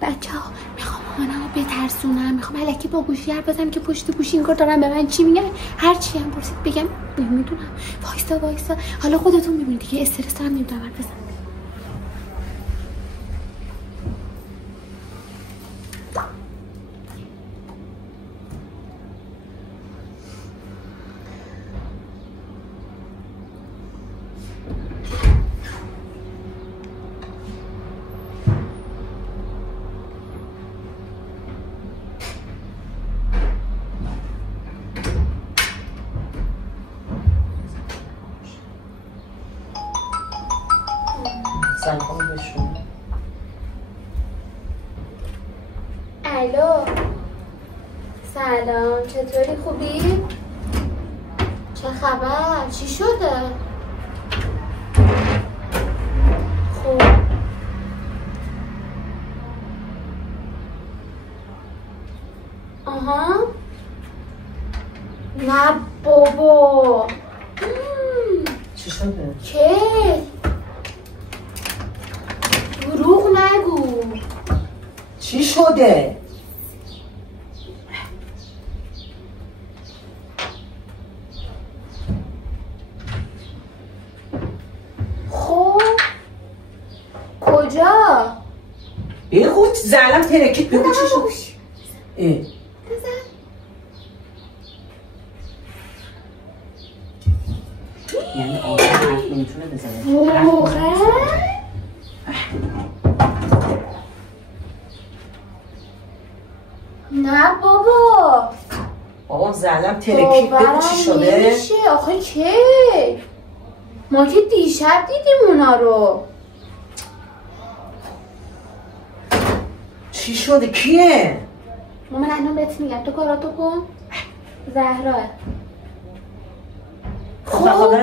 بچه‌ها میخوام مامانمو بترسونم، میخوام الکی با گوشی حرف بزنم که پشت گوشی این کار دارن به من چی میگن، هر چی هم پرسید بگم نمیدونم. وایسا حالا خودتون میبینید دیگه، استرس دارم نمیدونم حرف بزنم. الو سلام، چطوری؟ خوبی؟ چه خبر؟ چی شده؟ خب آها نه بابا چی شده؟ که دروغ نگو. چی شده؟ خب کجا؟ بگو زعلم ترکید، بگو چی شد؟ یعنی آدم حرف نمیتونه بزنه. واقعا؟ نه بابا زعلم ترکید، بگو چی شده؟ نمیشه آخه که ما که دیشب دیدیم اونا رو. چی شده؟ کیه؟ من الان بهت میگم، تو کاراتو کن. زهراه. خب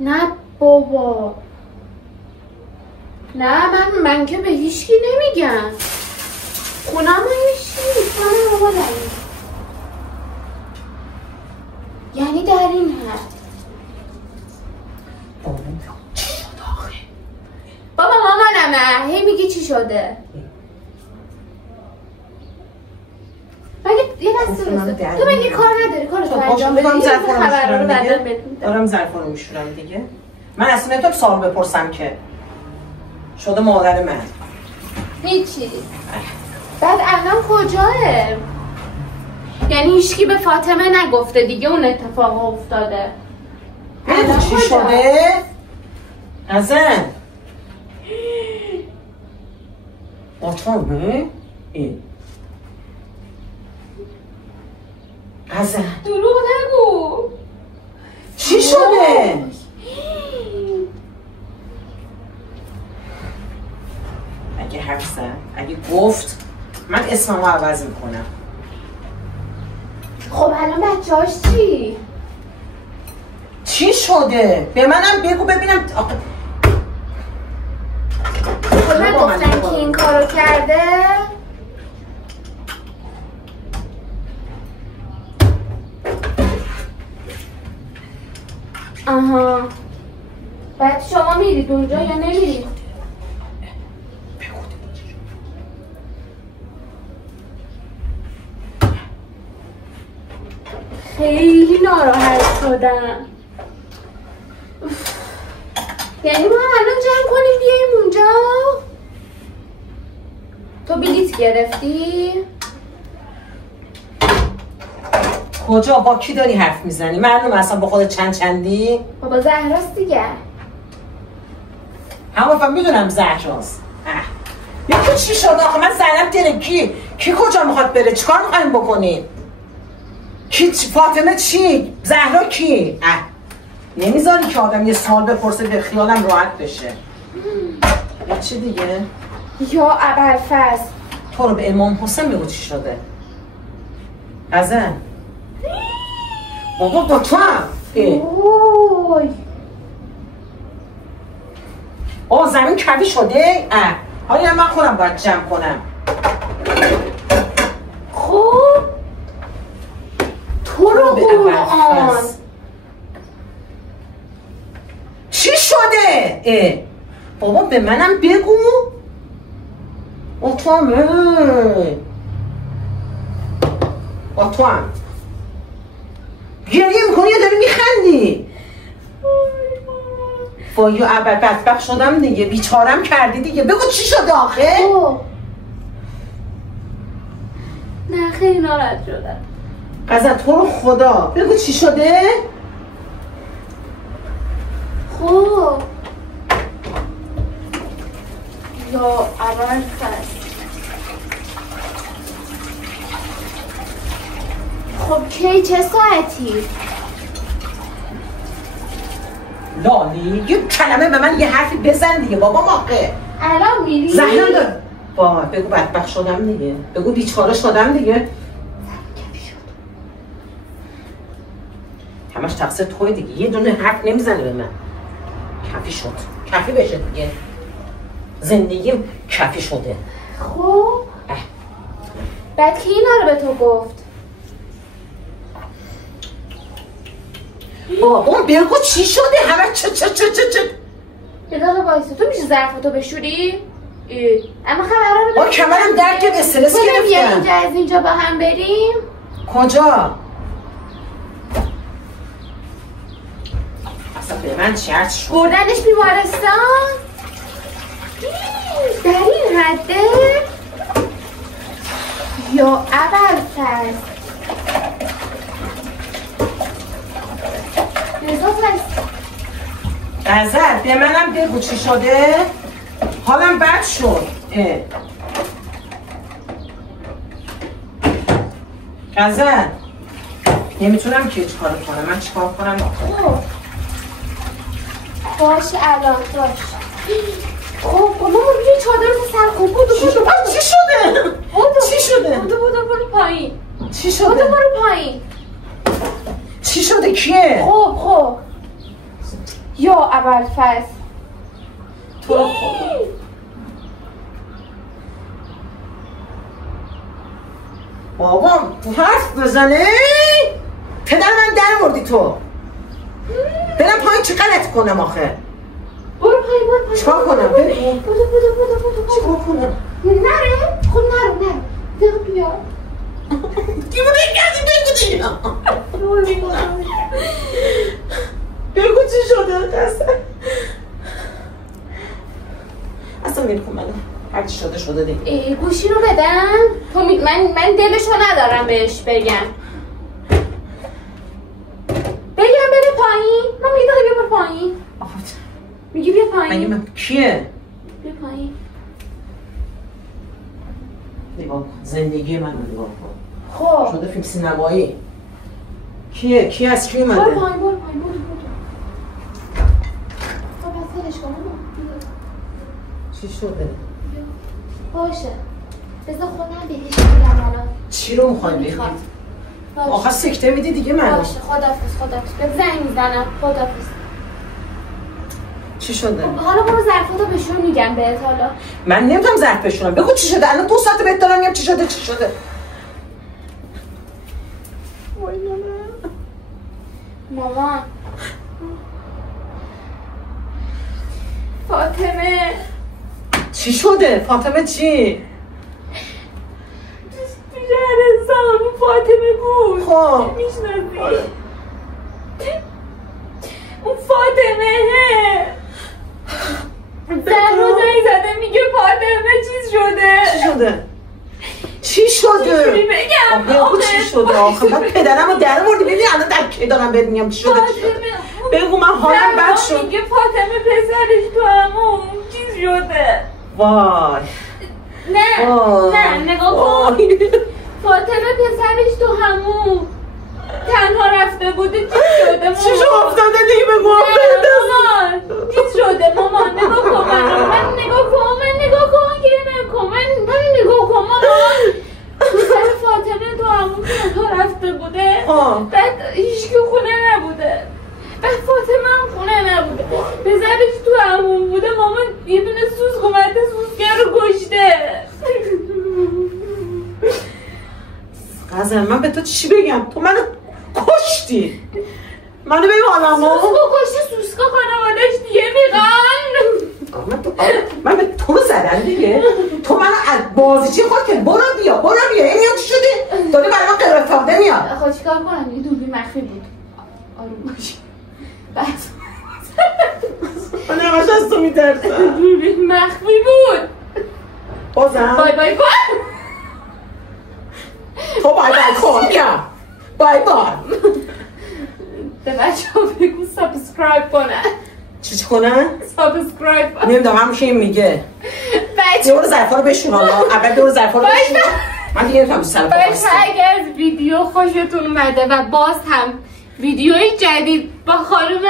نه بابا نه، من که به هیچکی نمیگم. خونم هیچی خونم بابا داریم. یعنی در این حد چی شده آخه؟ بابا مامانمه هی میگی چی شده. مگه یه دسته تو مگه کار نداری؟ کارتو انجام بده. خبرها رو بعدا بدون دارم ظرفا رو میشورم دیگه. من اصلا نمیتونم سوال بپرسم که شده مادر من هیچی. بعد الان کجاه؟ یعنی هیچکی به فاطمه نگفته دیگه اون اتفاق افتاده. الان چی شده؟ حسن فاطمه این حسن دروغ نگو. چی شده؟ اگه حرف زد، اگه گفت من اسممو عوض میکنم. خب الان بچه‌هاش چی شده؟ به منم بگو ببینم. خب نگفتن که این کارو کرده؟ آها بعد شما میرید اونجا یا نمیرید؟ خیلی ناراحت شدم. یعنی ما الان جمع کنیم بیاییم اونجا؟ تو بلیط گرفتی؟ کجا؟ با کی داری حرف میزنی؟ معلومه اصلا با خودت چندی؟ بابا زهراست دیگه. همه میدونم زهراست. یکی چی شد آخه؟ من زنم تره کی کجا میخواد بره؟ چیکار میخوایم بکنیم؟ فاطمه چی؟ زهرا کی؟ نمیذاری که آدم یه سوال بپرسه به خیالم راحت بشه. یا چی دیگه؟ یا ابوالفضل تو رو به امام حسین بگو چی شده؟ حسن بابا با تو هم زمین کوی شده؟ حالا من خودم باید جمع کنم. خب تو رو قرآن چی شده؟ بابا به منم بگو. آتوامه آتوام گریه میکنی یا داری میخندی؟ وای اول بدبخت شدم دیگه بیچارم کردی دیگه بگو چی شده آخه؟ نه خیلی ناراحت شدم غزل تو رو خدا بگو چی شده؟ خب یا اول فصل خب کی چه ساعتی؟ لالی یه کلمه به من یه حرفی بزن دیگه بابا ماقه الان میری؟ زهرم دار وای بگو بدبخت شدم دیگه بگو بیچاره شدم دیگه همش تقصیر توی دیگه یه دونه حرف نمیزنه به من کفی شد کفی بشه دیگه زندگیم کفی شده خب بعد کی اینا رو به تو گفت؟ بابا بگو چی شده همه چه یه دقیقه وایسا تو میشه ظرفاتو بشوری؟ اما خبرها رو با کمرم درد که استرس بیا گرفتم اینجا از اینجا با هم بریم کجا؟ اصلا به من چرت شد بردنش بیمارستان؟ در این حده؟ یا ابوالفضل رضا غزل به منم بگو چی شده؟ حالم بد شد غزل نمیتونم که هیچ کار کنم من چیکار کنم؟ خب باشه الان باش خب ماما بیا چادر رو سر کن بودو چی شده؟ چی شده؟ بودو برو پایین چی شده؟ بودو برو پایین چی شده کیه؟ خب یا ابوالفضل تو رو خدا بابا حرف بزنه پدر من در مردی تو برم پایین چه غلط کنم آخه برو پایین چیکار کنم؟ بودو چیکار کنم؟ نره خب نره بگو بیا دیوونه کردی بگو دیگه بگو چی شده اصلا نمی کنم هرچی شده دیگه گوشی رو بدم تو من دلشو ندارم بهش بگم بره پایین من میگه بیا برو پایین میگی بیا پایین کیه؟ بیا پایین نگاه کن زندگی من رو نگاه کن خب شده فیلم سینمایی کی از کی اومده؟ برو پایین خب از سرش کن چی شده؟ باشه بذار خودم بهش بگم الان چی رو میخوای بگی؟ آخه سکته میدی دیگه من باشه خدافظ به زنگ میزنم خدافظ چی شده؟ حالا برو ظرفاتو بشور میگم بهت حالا من نمیتونم ظرف بشورم بگو چی شده الان 2 ساعت بهت دارم میگم چی شده وای مامان فاطمه چی شده؟ فاطمه چی؟ شهرستان فاطمه بود خب میشناسی اون فاطمه زنگ زده میگه فاطمه چی شده؟ بگم آخه چی شده؟ آخه من پدرم رو در موردی ببین الان در کی دارم بهت میگم چی شده؟ بگو من حالم بد شد میگه فاطمه پسرش تو همون چیز شده وای نه نگاه کن فاطمه پسرش تو همون تنها رفته بوده چیز شده مامان چی شو افتاده دیگه بگو مامان چیز شده مامان نگاه کن من نگاه کن گیره نکن من نگاه کن مامان پسر فاطمه تو همون تنها رفته بوده بعد هیچکی خونه نبوده بعد فاطمه هم خونه نبوده پسرش تو همون بوده مامان یه دونه سوسک اومده سوسکه رو کشته غزل من به تو چی بگم؟ تو منو کشتی منو ببین حالمو سوسکو کشتی سوسکا خانوادش دیگه میخوان من به تو رو زدن دیگه تو منو با بازیچی خود که برو بیا این چی شدی؟ داری برای من قرفتاده میاد. خب چیکار کنم؟ یه دوربین مخفی بود. آروم باش. بعد من همش از تو میترسم. دوربین مخفی بود. بازم؟ بای بای کن. تو بای بای کن بیا. بای بای. به بچه ها بگو سابسکرایب کنن. چی کنن؟ سابسکرایب کنن. نمیدونم همیشه این میگه. بچه یه برو ظرفا رو بشون حالا. اول برو ظرفا رو بشون. من دیگه نمیتونم سر پا بچه اگر از ویدیو خوشتون اومده و باز هم ویدیوی جدید با خانم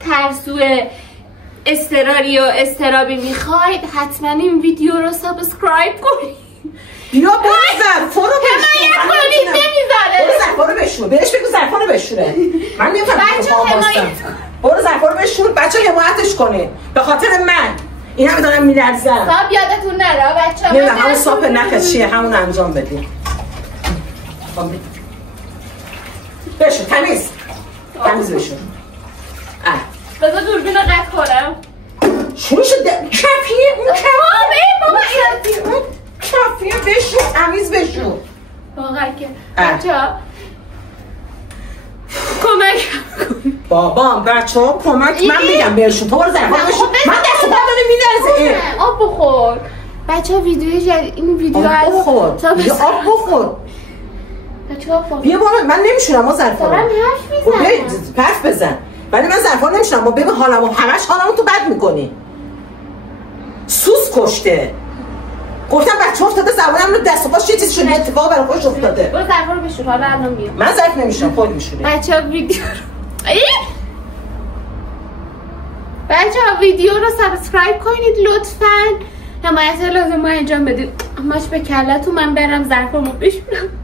ترسو اضطراری و اضطرابی میخواید حتما این ویدیو رو سابسکرایب کنید. بیا برو ظرفا رو بشون. حمایت کنید نمیذاره. برو ظرفا رو بشون. بهش بگو ظرفا رو بشوره. من نمیتونم بچه حمایت برو ظرفا رو بشون. بچه حمایتش کنه به خاطر من. این همه دارم میلرزم. صاحب یادتون نره بچه‌ها. نه همون صاحب نکس چیه همون انجام بدیم. بشو تمیز بشو. بذار دوربین رو قطع کنم. شروع شده کفیه اون کفیه بابا اون کفیه بشو تمیز بشو. واقعا که بچه‌ها کمک بابام بچه ها کمک من میگم بهشون تو برو ظرفا رو بشون. من دست و پا داره میلرزه. آب بخور بچه ها ویدیو جدید این ویدیو آب بخور بچه ها آب بیا بابا من نمیشونم ما ظرفا رو دارم حرف میزنم پرف بزن ولی من ظرفا نمیشونم ما ببین حالمو همش حالمو تو بد میکنی. سوس کشته گفتم بچه افتاده زبونم رو دست و پاش یه چیز شده اتفاق برای خودش افتاده. برو ظرفا رو بشور حالا الان میام. من ظرف نمیشونم خود میشونی. بچه ها ویدیو رو سابسکرایب کنید لطفاً. حمایت لازم ما انجام بدید. همش به کلتون من برم ظرفامو بشورم.